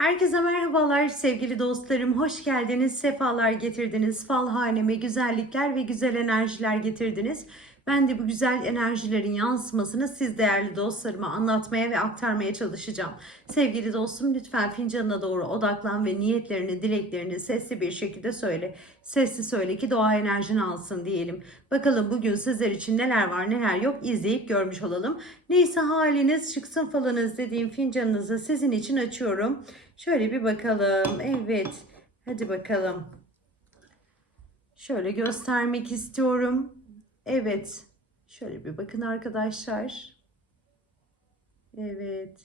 Herkese merhabalar sevgili dostlarım. Hoş geldiniz, sefalar getirdiniz. Fal haneme güzellikler ve güzel enerjiler getirdiniz. Ben de bu güzel enerjilerin yansımasını siz değerli dostlarıma anlatmaya ve aktarmaya çalışacağım. Sevgili dostum lütfen fincanına doğru odaklan ve niyetlerini, dileklerini sesli bir şekilde söyle. Sesli söyle ki doğa enerjini alsın diyelim. Bakalım bugün sizler için neler var neler yok izleyip görmüş olalım. Neyse haliniz çıksın falınız dediğim fincanınızı sizin için açıyorum. Şöyle bir bakalım. Evet. Hadi bakalım. Şöyle göstermek istiyorum. Evet. Şöyle bir bakın arkadaşlar. Evet.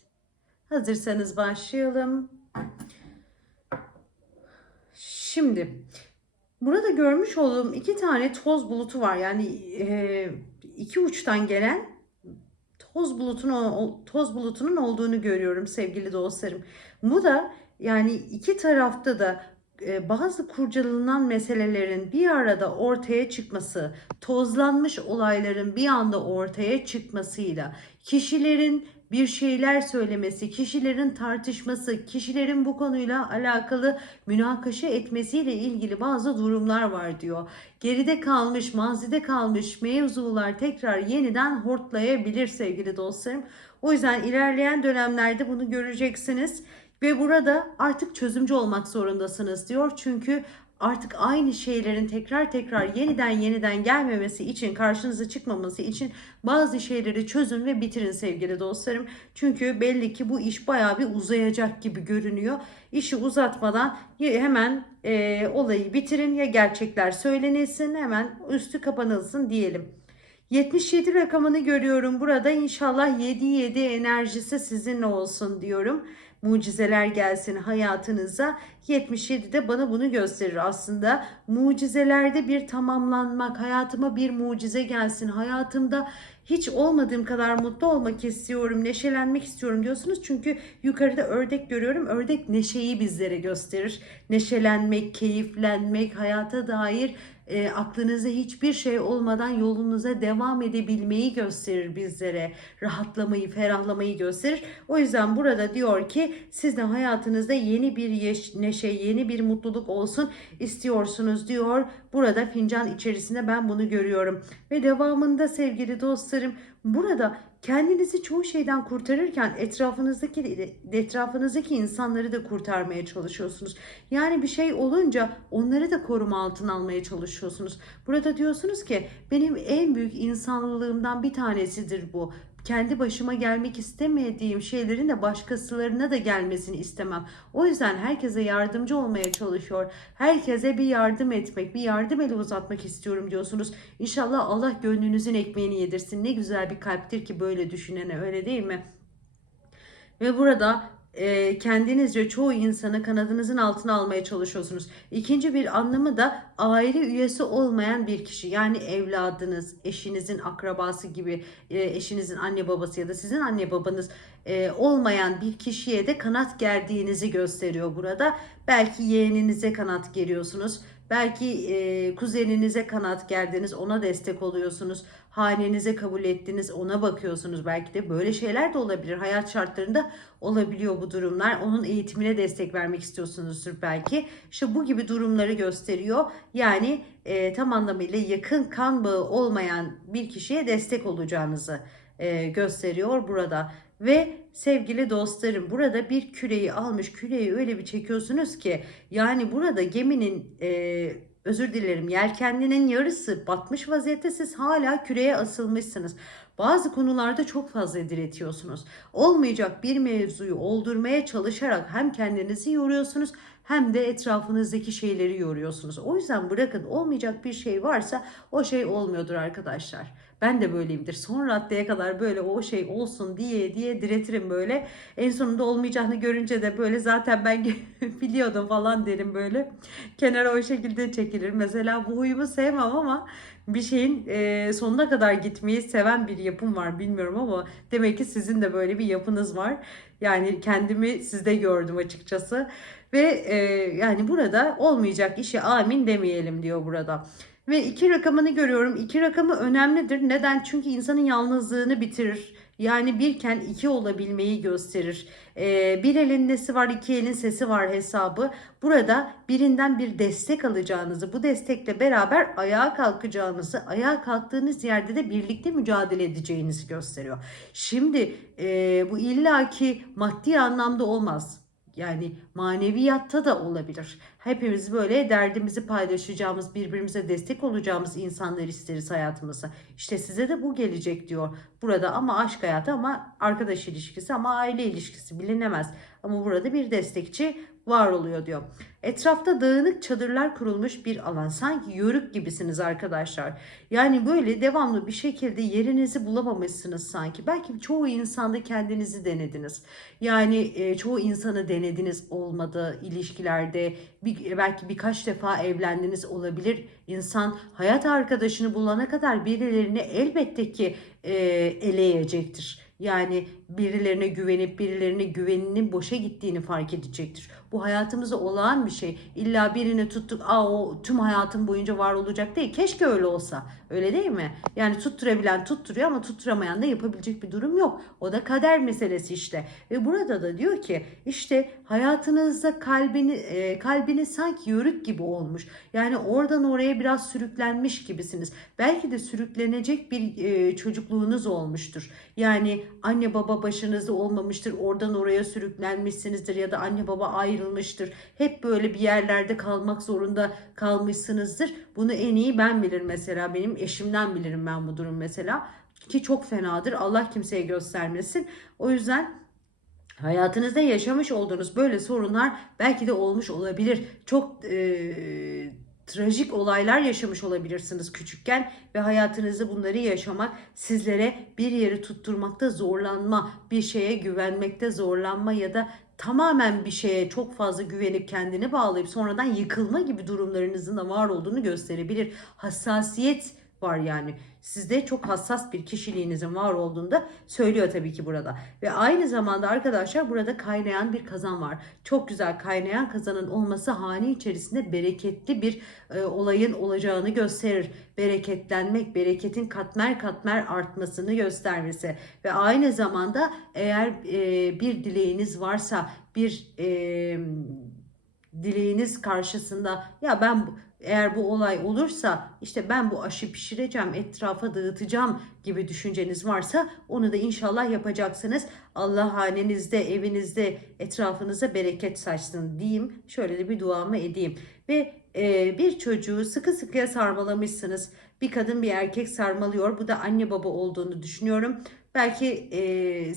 Hazırsanız başlayalım. Şimdi burada görmüş olduğum iki tane toz bulutu var. Yani e, iki uçtan gelen toz bulutunun toz bulutunun olduğunu görüyorum sevgili dostlarım. Bu da yani iki tarafta da bazı kurcalanan meselelerin bir arada ortaya çıkması, tozlanmış olayların bir anda ortaya çıkmasıyla kişilerin bir şeyler söylemesi, kişilerin tartışması, kişilerin bu konuyla alakalı münakaşa etmesiyle ilgili bazı durumlar var diyor. Geride kalmış, mazide kalmış mevzular tekrar yeniden hortlayabilir sevgili dostlarım. O yüzden ilerleyen dönemlerde bunu göreceksiniz. Ve burada artık çözümcü olmak zorundasınız diyor. Çünkü artık aynı şeylerin tekrar tekrar yeniden yeniden gelmemesi için, karşınıza çıkmaması için bazı şeyleri çözün ve bitirin sevgili dostlarım. Çünkü belli ki bu iş baya bir uzayacak gibi görünüyor. İşi uzatmadan hemen e, olayı bitirin ya gerçekler söylenilsin hemen üstü kapanılsın diyelim. 77 rakamını görüyorum burada. İnşallah 7-7 enerjisi sizinle olsun diyorum mucizeler gelsin hayatınıza. 77'de bana bunu gösterir aslında. Mucizelerde bir tamamlanmak, hayatıma bir mucize gelsin. Hayatımda hiç olmadığım kadar mutlu olmak istiyorum, neşelenmek istiyorum diyorsunuz. Çünkü yukarıda ördek görüyorum. Ördek neşeyi bizlere gösterir. Neşelenmek, keyiflenmek, hayata dair e, aklınıza hiçbir şey olmadan yolunuza devam edebilmeyi gösterir bizlere. Rahatlamayı, ferahlamayı gösterir. O yüzden burada diyor ki siz de hayatınızda yeni bir neşe, yeni bir mutluluk olsun istiyorsunuz diyor. Burada fincan içerisinde ben bunu görüyorum. Ve devamında sevgili dostlarım burada kendinizi çoğu şeyden kurtarırken etrafınızdaki etrafınızdaki insanları da kurtarmaya çalışıyorsunuz. Yani bir şey olunca onları da koruma altına almaya çalışıyorsunuz. Burada diyorsunuz ki benim en büyük insanlığımdan bir tanesidir bu kendi başıma gelmek istemediğim şeylerin de başkasılarına da gelmesini istemem. O yüzden herkese yardımcı olmaya çalışıyor. Herkese bir yardım etmek, bir yardım eli uzatmak istiyorum diyorsunuz. İnşallah Allah gönlünüzün ekmeğini yedirsin. Ne güzel bir kalptir ki böyle düşünene öyle değil mi? Ve burada e, kendinizce çoğu insanı kanadınızın altına almaya çalışıyorsunuz. İkinci bir anlamı da aile üyesi olmayan bir kişi yani evladınız, eşinizin akrabası gibi e, eşinizin anne babası ya da sizin anne babanız e, olmayan bir kişiye de kanat gerdiğinizi gösteriyor burada. Belki yeğeninize kanat geriyorsunuz. Belki e, kuzeninize kanat gerdiniz, ona destek oluyorsunuz. Hanenize kabul ettiniz, ona bakıyorsunuz. Belki de böyle şeyler de olabilir. Hayat şartlarında olabiliyor bu durumlar. Onun eğitimine destek vermek istiyorsunuzdur belki. İşte bu gibi durumları gösteriyor. Yani e, tam anlamıyla yakın kan bağı olmayan bir kişiye destek olacağınızı e, gösteriyor burada. Ve sevgili dostlarım burada bir küreyi almış küreyi öyle bir çekiyorsunuz ki yani burada geminin e, özür dilerim yelkenlinin yarısı batmış vaziyette siz hala küreye asılmışsınız. Bazı konularda çok fazla diretiyorsunuz. Olmayacak bir mevzuyu oldurmaya çalışarak hem kendinizi yoruyorsunuz hem de etrafınızdaki şeyleri yoruyorsunuz. O yüzden bırakın olmayacak bir şey varsa o şey olmuyordur arkadaşlar. Ben de böyleyimdir. Son raddeye kadar böyle o şey olsun diye diye diretirim böyle. En sonunda olmayacağını görünce de böyle zaten ben biliyordum falan derim böyle. Kenara o şekilde çekilir. Mesela bu huyumu sevmem ama bir şeyin e, sonuna kadar gitmeyi seven bir yapım var bilmiyorum ama demek ki sizin de böyle bir yapınız var. Yani kendimi sizde gördüm açıkçası. Ve e, yani burada olmayacak işe amin demeyelim diyor burada. Ve iki rakamını görüyorum. İki rakamı önemlidir. Neden? Çünkü insanın yalnızlığını bitirir. Yani birken iki olabilmeyi gösterir. Ee, bir elin nesi var, iki elin sesi var hesabı. Burada birinden bir destek alacağınızı, bu destekle beraber ayağa kalkacağınızı, ayağa kalktığınız yerde de birlikte mücadele edeceğinizi gösteriyor. Şimdi e, bu illaki maddi anlamda olmaz. Yani maneviyatta da olabilir. Hepimiz böyle derdimizi paylaşacağımız, birbirimize destek olacağımız insanlar isteriz hayatımıza. İşte size de bu gelecek diyor burada ama aşk hayatı ama arkadaş ilişkisi ama aile ilişkisi bilinemez. Ama burada bir destekçi var oluyor diyor. Etrafta dağınık çadırlar kurulmuş bir alan. Sanki yörük gibisiniz arkadaşlar. Yani böyle devamlı bir şekilde yerinizi bulamamışsınız sanki. Belki çoğu insanda kendinizi denediniz. Yani e, çoğu insanı denediniz olmadı ilişkilerde. Bir, belki birkaç defa evlendiniz olabilir. İnsan hayat arkadaşını bulana kadar birilerini elbette ki e, eleyecektir. Yani birilerine güvenip birilerine güveninin boşa gittiğini fark edecektir. Bu hayatımızda olağan bir şey. İlla birini tuttuk, aa o tüm hayatım boyunca var olacak değil. Keşke öyle olsa. Öyle değil mi? Yani tutturabilen tutturuyor ama tutturamayan da yapabilecek bir durum yok. O da kader meselesi işte. Ve burada da diyor ki işte hayatınızda kalbini e, kalbiniz sanki yörük gibi olmuş. Yani oradan oraya biraz sürüklenmiş gibisiniz. Belki de sürüklenecek bir e, çocukluğunuz olmuştur. Yani anne baba başınızda olmamıştır. Oradan oraya sürüklenmişsinizdir ya da anne baba ayrılmıştır. Hep böyle bir yerlerde kalmak zorunda kalmışsınızdır. Bunu en iyi ben bilirim mesela. Benim eşimden bilirim ben bu durum mesela. Ki çok fenadır. Allah kimseye göstermesin. O yüzden hayatınızda yaşamış olduğunuz böyle sorunlar belki de olmuş olabilir. Çok e, trajik olaylar yaşamış olabilirsiniz küçükken ve hayatınızda bunları yaşamak sizlere bir yeri tutturmakta zorlanma, bir şeye güvenmekte zorlanma ya da tamamen bir şeye çok fazla güvenip kendini bağlayıp sonradan yıkılma gibi durumlarınızın da var olduğunu gösterebilir. Hassasiyet var yani. Sizde çok hassas bir kişiliğinizin var olduğunu da söylüyor tabii ki burada. Ve aynı zamanda arkadaşlar burada kaynayan bir kazan var. Çok güzel kaynayan kazanın olması hane içerisinde bereketli bir e, olayın olacağını gösterir. Bereketlenmek, bereketin katmer katmer artmasını göstermesi. Ve aynı zamanda eğer e, bir dileğiniz varsa, bir e, dileğiniz karşısında ya ben eğer bu olay olursa işte ben bu aşı pişireceğim, etrafa dağıtacağım gibi düşünceniz varsa onu da inşallah yapacaksınız. Allah hanenizde, evinizde, etrafınıza bereket saçsın diyeyim. Şöyle de bir duamı edeyim. Ve e, bir çocuğu sıkı sıkıya sarmalamışsınız. Bir kadın bir erkek sarmalıyor. Bu da anne baba olduğunu düşünüyorum. Belki e,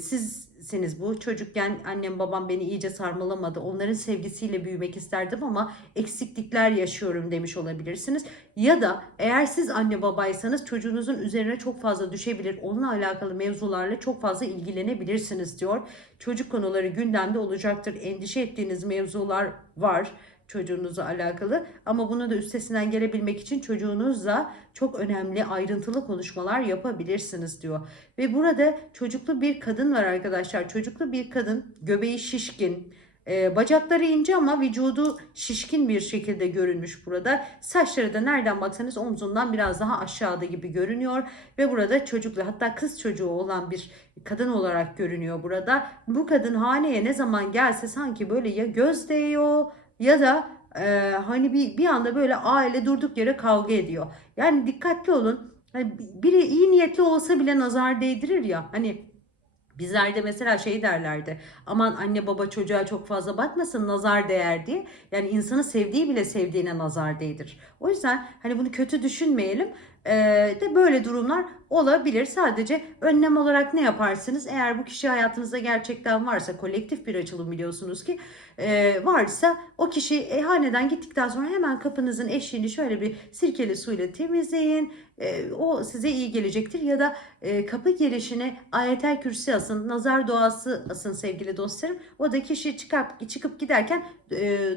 sizsiniz bu. Çocukken annem babam beni iyice sarmalamadı. Onların sevgisiyle büyümek isterdim ama eksiklikler yaşıyorum demiş olabilirsiniz. Ya da eğer siz anne babaysanız çocuğunuzun üzerine çok fazla düşebilir. Onunla alakalı mevzularla çok fazla ilgilenebilirsiniz diyor. Çocuk konuları gündemde olacaktır. Endişe ettiğiniz mevzular var çocuğunuzla alakalı ama bunu da üstesinden gelebilmek için çocuğunuzla çok önemli ayrıntılı konuşmalar yapabilirsiniz diyor. Ve burada çocuklu bir kadın var arkadaşlar. Çocuklu bir kadın göbeği şişkin, e, bacakları ince ama vücudu şişkin bir şekilde görünmüş burada. Saçları da nereden baksanız omzundan biraz daha aşağıda gibi görünüyor. Ve burada çocuklu hatta kız çocuğu olan bir kadın olarak görünüyor burada. Bu kadın haneye ne zaman gelse sanki böyle ya göz değiyor ya da e, hani bir, bir anda böyle aile durduk yere kavga ediyor. Yani dikkatli olun. Hani biri iyi niyetli olsa bile nazar değdirir ya. Hani Bizlerde mesela şey derlerdi. Aman anne baba çocuğa çok fazla bakmasın nazar değer diye. Yani insanı sevdiği bile sevdiğine nazar değdirir. O yüzden hani bunu kötü düşünmeyelim. Ee, de böyle durumlar olabilir. Sadece önlem olarak ne yaparsınız? Eğer bu kişi hayatınızda gerçekten varsa kolektif bir açılım biliyorsunuz ki e, varsa o kişi e, haneden gittikten sonra hemen kapınızın eşiğini şöyle bir sirkeli suyla temizleyin. E, o size iyi gelecektir. Ya da kapı girişine ayetel kürsi asın, nazar duası asın sevgili dostlarım. O da kişi çıkıp, çıkıp giderken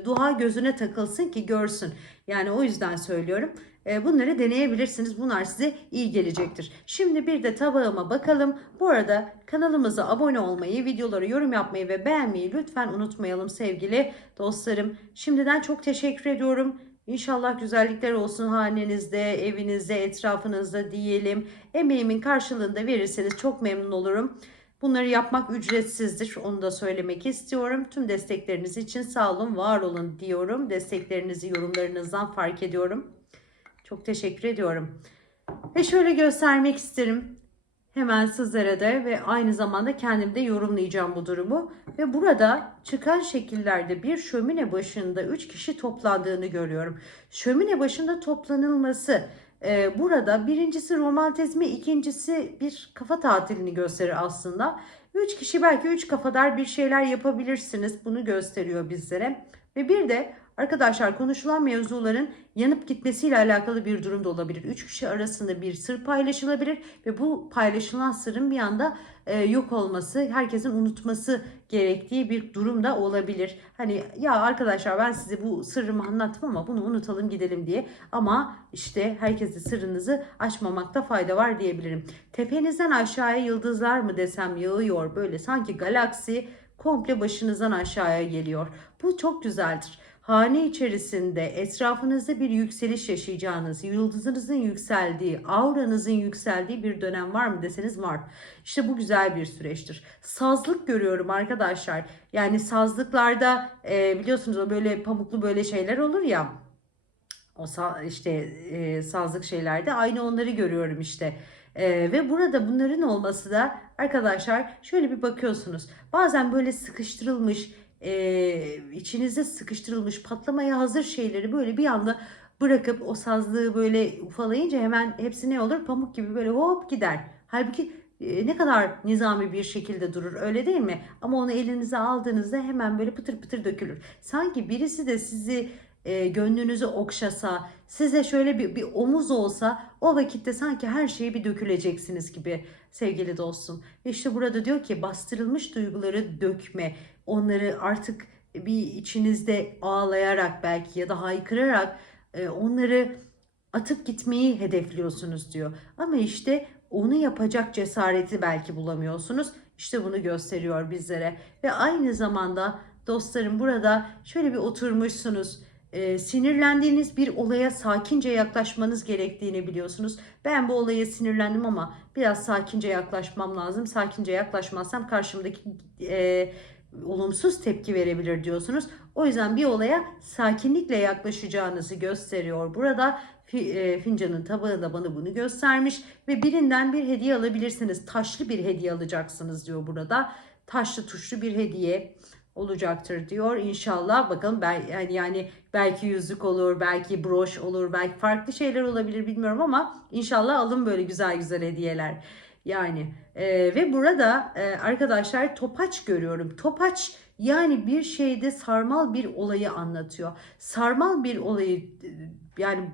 dua gözüne takılsın ki görsün. Yani o yüzden söylüyorum. E, bunları deneyebilirsiniz. Bunlar size iyi gelecektir. Şimdi bir de tabağıma bakalım. Bu arada kanalımıza abone olmayı, videoları yorum yapmayı ve beğenmeyi lütfen unutmayalım sevgili dostlarım. Şimdiden çok teşekkür ediyorum. İnşallah güzellikler olsun hanenizde, evinizde, etrafınızda diyelim. Emeğimin karşılığında verirseniz çok memnun olurum. Bunları yapmak ücretsizdir. Onu da söylemek istiyorum. Tüm destekleriniz için sağ olun, var olun diyorum. Desteklerinizi yorumlarınızdan fark ediyorum. Çok teşekkür ediyorum. Ve şöyle göstermek isterim. Hemen sizlere de ve aynı zamanda kendim de yorumlayacağım bu durumu. Ve burada çıkan şekillerde bir şömine başında 3 kişi toplandığını görüyorum. Şömine başında toplanılması e, burada birincisi romantizmi, ikincisi bir kafa tatilini gösterir aslında. 3 kişi belki 3 kafadar bir şeyler yapabilirsiniz. Bunu gösteriyor bizlere. Ve bir de Arkadaşlar konuşulan mevzuların yanıp gitmesiyle alakalı bir durum da olabilir. Üç kişi arasında bir sır paylaşılabilir ve bu paylaşılan sırrın bir anda e, yok olması, herkesin unutması gerektiği bir durum da olabilir. Hani ya arkadaşlar ben size bu sırrımı anlattım ama bunu unutalım gidelim diye. Ama işte herkese sırrınızı açmamakta fayda var diyebilirim. Tepenizden aşağıya yıldızlar mı desem yağıyor böyle sanki galaksi komple başınızdan aşağıya geliyor. Bu çok güzeldir hane içerisinde etrafınızda bir yükseliş yaşayacağınız, yıldızınızın yükseldiği, auranızın yükseldiği bir dönem var mı deseniz var. İşte bu güzel bir süreçtir. Sazlık görüyorum arkadaşlar. Yani sazlıklarda e, biliyorsunuz o böyle pamuklu böyle şeyler olur ya. O işte e, sazlık şeylerde aynı onları görüyorum işte. Ee, ve burada bunların olması da arkadaşlar şöyle bir bakıyorsunuz. Bazen böyle sıkıştırılmış e, içinize sıkıştırılmış patlamaya hazır şeyleri böyle bir anda bırakıp o sazlığı böyle ufalayınca hemen hepsi ne olur? Pamuk gibi böyle hop gider. Halbuki e, ne kadar nizami bir şekilde durur öyle değil mi? Ama onu elinize aldığınızda hemen böyle pıtır pıtır dökülür. Sanki birisi de sizi e, gönlünüzü okşasa, size şöyle bir, bir omuz olsa o vakitte sanki her şeyi bir döküleceksiniz gibi sevgili dostum. Ve işte burada diyor ki bastırılmış duyguları dökme, onları artık bir içinizde ağlayarak belki ya da haykırarak e, onları atıp gitmeyi hedefliyorsunuz diyor. Ama işte onu yapacak cesareti belki bulamıyorsunuz. İşte bunu gösteriyor bizlere. Ve aynı zamanda dostlarım burada şöyle bir oturmuşsunuz e, sinirlendiğiniz bir olaya sakince yaklaşmanız gerektiğini biliyorsunuz. Ben bu olaya sinirlendim ama biraz sakince yaklaşmam lazım. Sakince yaklaşmazsam karşımdaki e, olumsuz tepki verebilir diyorsunuz. O yüzden bir olaya sakinlikle yaklaşacağınızı gösteriyor. Burada e, fincanın tabağı da bana bunu göstermiş ve birinden bir hediye alabilirsiniz. Taşlı bir hediye alacaksınız diyor burada. Taşlı tuşlu bir hediye olacaktır diyor. İnşallah bakalım ben yani, yani belki yüzük olur, belki broş olur, belki farklı şeyler olabilir bilmiyorum ama inşallah alın böyle güzel güzel hediyeler. Yani e, ve burada e, arkadaşlar topaç görüyorum. Topaç yani bir şeyde sarmal bir olayı anlatıyor. Sarmal bir olayı yani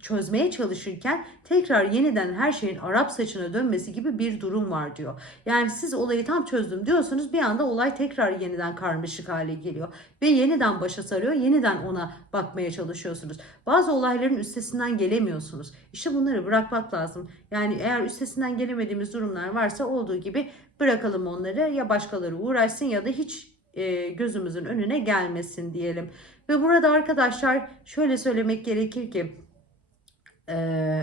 çözmeye çalışırken tekrar yeniden her şeyin Arap saçına dönmesi gibi bir durum var diyor. Yani siz olayı tam çözdüm diyorsunuz bir anda olay tekrar yeniden karmaşık hale geliyor. Ve yeniden başa sarıyor yeniden ona bakmaya çalışıyorsunuz. Bazı olayların üstesinden gelemiyorsunuz. İşte bunları bırakmak lazım. Yani eğer üstesinden gelemediğimiz durumlar varsa olduğu gibi bırakalım onları ya başkaları uğraşsın ya da hiç e, gözümüzün önüne gelmesin diyelim. Ve burada arkadaşlar şöyle söylemek gerekir ki e,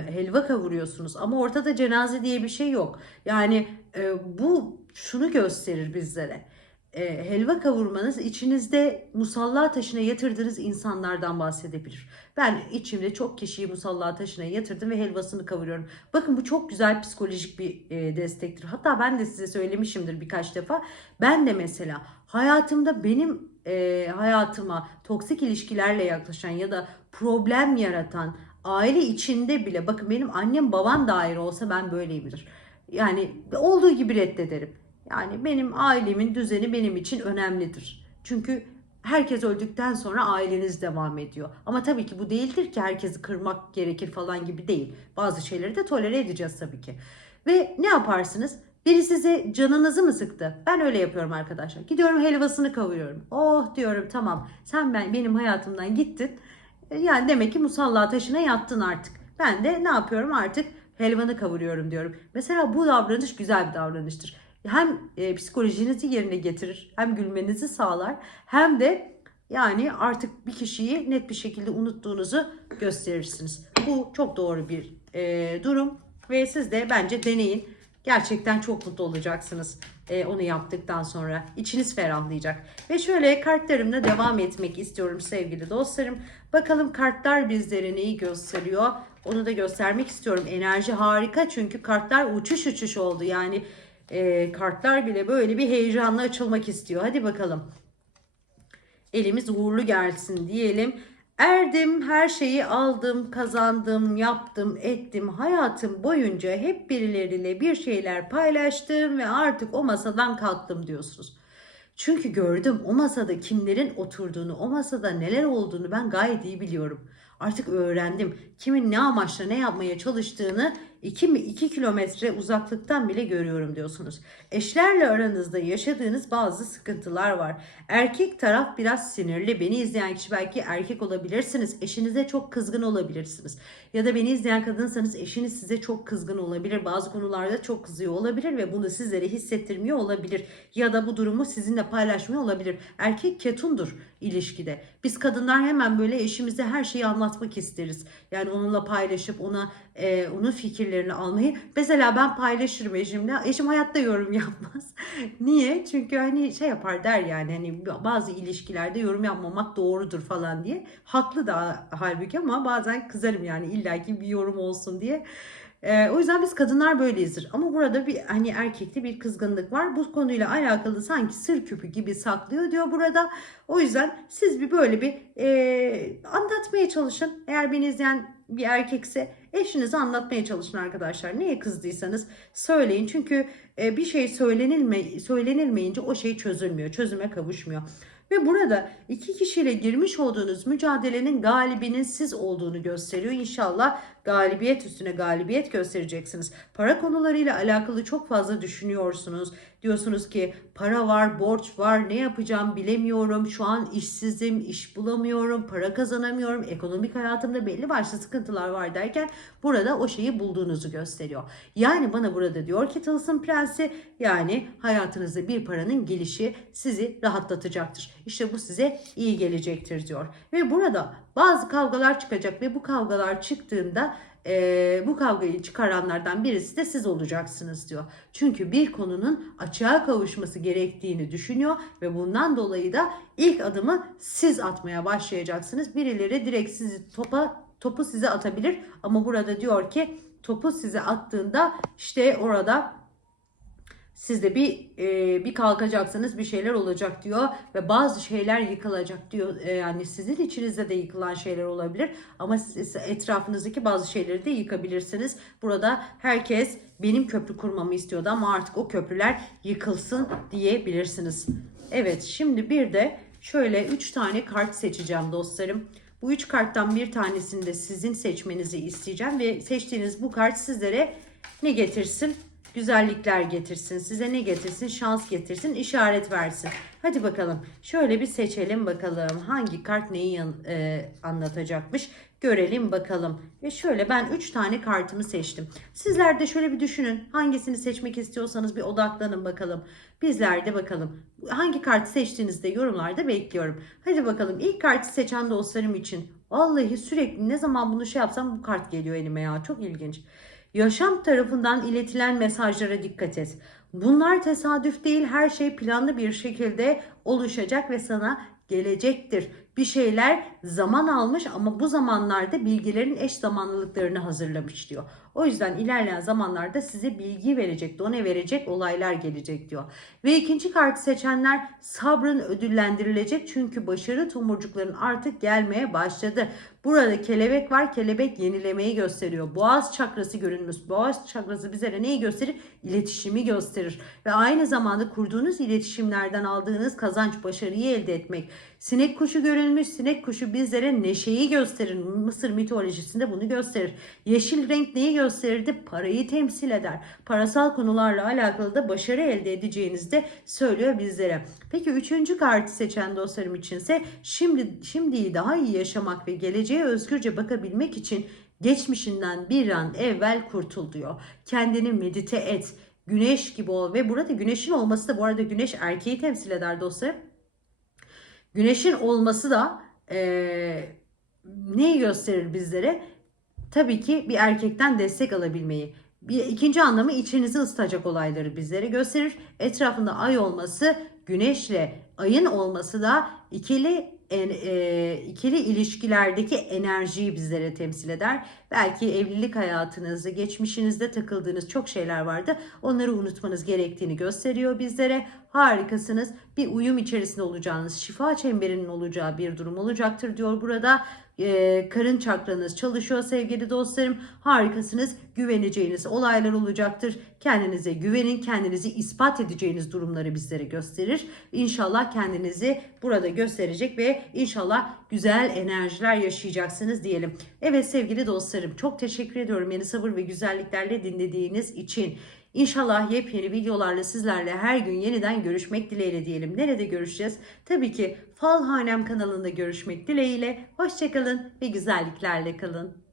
helva kavuruyorsunuz ama ortada cenaze diye bir şey yok. Yani e, bu şunu gösterir bizlere. E, helva kavurmanız içinizde musalla taşına yatırdığınız insanlardan bahsedebilir. Ben içimde çok kişiyi musalla taşına yatırdım ve helvasını kavuruyorum. Bakın bu çok güzel psikolojik bir e, destektir. Hatta ben de size söylemişimdir birkaç defa. Ben de mesela hayatımda benim e, hayatıma toksik ilişkilerle yaklaşan ya da problem yaratan aile içinde bile bakın benim annem babam dair olsa ben böyleyimdir. Yani olduğu gibi reddederim. Yani benim ailemin düzeni benim için önemlidir. Çünkü herkes öldükten sonra aileniz devam ediyor. Ama tabii ki bu değildir ki herkesi kırmak gerekir falan gibi değil. Bazı şeyleri de tolere edeceğiz tabii ki. Ve ne yaparsınız? Biri size canınızı mı sıktı? Ben öyle yapıyorum arkadaşlar. Gidiyorum helvasını kavuruyorum. Oh diyorum tamam sen ben benim hayatımdan gittin. E, yani demek ki musalla taşına yattın artık. Ben de ne yapıyorum artık helvanı kavuruyorum diyorum. Mesela bu davranış güzel bir davranıştır. Hem e, psikolojinizi yerine getirir, hem gülmenizi sağlar, hem de Yani artık bir kişiyi net bir şekilde unuttuğunuzu gösterirsiniz. Bu çok doğru bir e, durum ve siz de bence deneyin. Gerçekten çok mutlu olacaksınız e, onu yaptıktan sonra. İçiniz ferahlayacak. Ve şöyle kartlarımla devam etmek istiyorum sevgili dostlarım. Bakalım kartlar bizlere neyi gösteriyor? Onu da göstermek istiyorum. Enerji harika çünkü kartlar uçuş uçuş oldu. Yani e, kartlar bile böyle bir heyecanla açılmak istiyor. Hadi bakalım. Elimiz uğurlu gelsin diyelim. Erdim, her şeyi aldım, kazandım, yaptım, ettim. Hayatım boyunca hep birileriyle bir şeyler paylaştım ve artık o masadan kalktım diyorsunuz. Çünkü gördüm o masada kimlerin oturduğunu, o masada neler olduğunu ben gayet iyi biliyorum. Artık öğrendim. Kimin ne amaçla ne yapmaya çalıştığını 2, 2 kilometre uzaklıktan bile görüyorum diyorsunuz. Eşlerle aranızda yaşadığınız bazı sıkıntılar var. Erkek taraf biraz sinirli. Beni izleyen kişi belki erkek olabilirsiniz. Eşinize çok kızgın olabilirsiniz. Ya da beni izleyen kadınsanız eşiniz size çok kızgın olabilir. Bazı konularda çok kızıyor olabilir ve bunu sizlere hissettirmiyor olabilir. Ya da bu durumu sizinle paylaşmıyor olabilir. Erkek ketumdur ilişkide. Biz kadınlar hemen böyle eşimize her şeyi anlatmak isteriz. Yani onunla paylaşıp ona e, onun fikirlerini almayı. Mesela ben paylaşırım eşimle. Eşim hayatta yorum yapmaz. Niye? Çünkü hani şey yapar der yani hani bazı ilişkilerde yorum yapmamak doğrudur falan diye. Haklı da halbuki ama bazen kızarım yani illaki bir yorum olsun diye. Ee, o yüzden biz kadınlar böyleyizdir. Ama burada bir hani erkekte bir kızgınlık var. Bu konuyla alakalı sanki sır küpü gibi saklıyor diyor burada. O yüzden siz bir böyle bir e, anlatmaya çalışın. Eğer beni izleyen bir erkekse eşinize anlatmaya çalışın arkadaşlar. Neye kızdıysanız söyleyin. Çünkü e, bir şey söylenilme, söylenilmeyince o şey çözülmüyor. Çözüme kavuşmuyor. Ve burada iki kişiyle girmiş olduğunuz mücadelenin galibinin siz olduğunu gösteriyor. İnşallah galibiyet üstüne galibiyet göstereceksiniz. Para konularıyla alakalı çok fazla düşünüyorsunuz. Diyorsunuz ki para var, borç var, ne yapacağım bilemiyorum. Şu an işsizim, iş bulamıyorum, para kazanamıyorum. Ekonomik hayatımda belli başlı sıkıntılar var derken burada o şeyi bulduğunuzu gösteriyor. Yani bana burada diyor ki Tılsım Prensi yani hayatınızda bir paranın gelişi sizi rahatlatacaktır. İşte bu size iyi gelecektir diyor. Ve burada bazı kavgalar çıkacak ve bu kavgalar çıktığında e, bu kavgayı çıkaranlardan birisi de siz olacaksınız diyor. Çünkü bir konunun açığa kavuşması gerektiğini düşünüyor ve bundan dolayı da ilk adımı siz atmaya başlayacaksınız. Birileri direkt sizi topa topu size atabilir ama burada diyor ki topu size attığında işte orada siz de bir e, bir kalkacaksınız bir şeyler olacak diyor ve bazı şeyler yıkılacak diyor e, yani sizin içinizde de yıkılan şeyler olabilir ama siz etrafınızdaki bazı şeyleri de yıkabilirsiniz. Burada herkes benim köprü kurmamı istiyordu ama artık o köprüler yıkılsın diyebilirsiniz. Evet şimdi bir de şöyle 3 tane kart seçeceğim dostlarım. Bu 3 karttan bir tanesini de sizin seçmenizi isteyeceğim ve seçtiğiniz bu kart sizlere ne getirsin? Güzellikler getirsin. Size ne getirsin? Şans getirsin, işaret versin. Hadi bakalım. Şöyle bir seçelim bakalım. Hangi kart neyi e, anlatacakmış? Görelim bakalım. Ve şöyle ben 3 tane kartımı seçtim. Sizler de şöyle bir düşünün. Hangisini seçmek istiyorsanız bir odaklanın bakalım. Bizler de bakalım. Hangi kartı seçtiğinizde yorumlarda bekliyorum. Hadi bakalım. İlk kartı seçen dostlarım için. Vallahi sürekli ne zaman bunu şey yapsam bu kart geliyor elime ya. Çok ilginç. Yaşam tarafından iletilen mesajlara dikkat et. Bunlar tesadüf değil, her şey planlı bir şekilde oluşacak ve sana gelecektir. Bir şeyler zaman almış ama bu zamanlarda bilgilerin eş zamanlılıklarını hazırlamış diyor. O yüzden ilerleyen zamanlarda size bilgi verecek, done verecek olaylar gelecek diyor. Ve ikinci kartı seçenler sabrın ödüllendirilecek çünkü başarı tomurcukların artık gelmeye başladı. Burada kelebek var. Kelebek yenilemeyi gösteriyor. Boğaz çakrası görünmüş. Boğaz çakrası bize neyi gösterir? İletişimi gösterir. Ve aynı zamanda kurduğunuz iletişimlerden aldığınız kazanç, başarıyı elde etmek. Sinek kuşu görülmüş. Sinek kuşu bizlere neşeyi gösterir. Mısır mitolojisinde bunu gösterir. Yeşil renk neyi gösterirdi? Parayı temsil eder. Parasal konularla alakalı da başarı elde edeceğinizi de söylüyor bizlere. Peki üçüncü kartı seçen dostlarım içinse şimdi şimdiyi daha iyi yaşamak ve geleceğe özgürce bakabilmek için geçmişinden bir an evvel kurtul diyor. Kendini medite et. Güneş gibi ol ve burada güneşin olması da bu arada güneş erkeği temsil eder dostlarım güneşin olması da eee neyi gösterir bizlere? Tabii ki bir erkekten destek alabilmeyi. Bir ikinci anlamı içinizi ısıtacak olayları bizlere gösterir. Etrafında ay olması, güneşle ayın olması da ikili en, e, ikili ilişkilerdeki enerjiyi bizlere temsil eder. Belki evlilik hayatınızda, geçmişinizde takıldığınız çok şeyler vardı. Onları unutmanız gerektiğini gösteriyor bizlere. Harikasınız. Bir uyum içerisinde olacağınız, şifa çemberinin olacağı bir durum olacaktır diyor burada. Ee, karın çakranız çalışıyor sevgili dostlarım. Harikasınız. Güveneceğiniz olaylar olacaktır. Kendinize güvenin. Kendinizi ispat edeceğiniz durumları bizlere gösterir. İnşallah kendinizi burada gösterecek ve inşallah güzel enerjiler yaşayacaksınız diyelim. Evet sevgili dostlarım çok teşekkür ediyorum beni sabır ve güzelliklerle dinlediğiniz için. İnşallah yepyeni videolarla sizlerle her gün yeniden görüşmek dileğiyle diyelim. Nerede görüşeceğiz? Tabii ki Falhanem kanalında görüşmek dileğiyle. Hoşçakalın ve güzelliklerle kalın.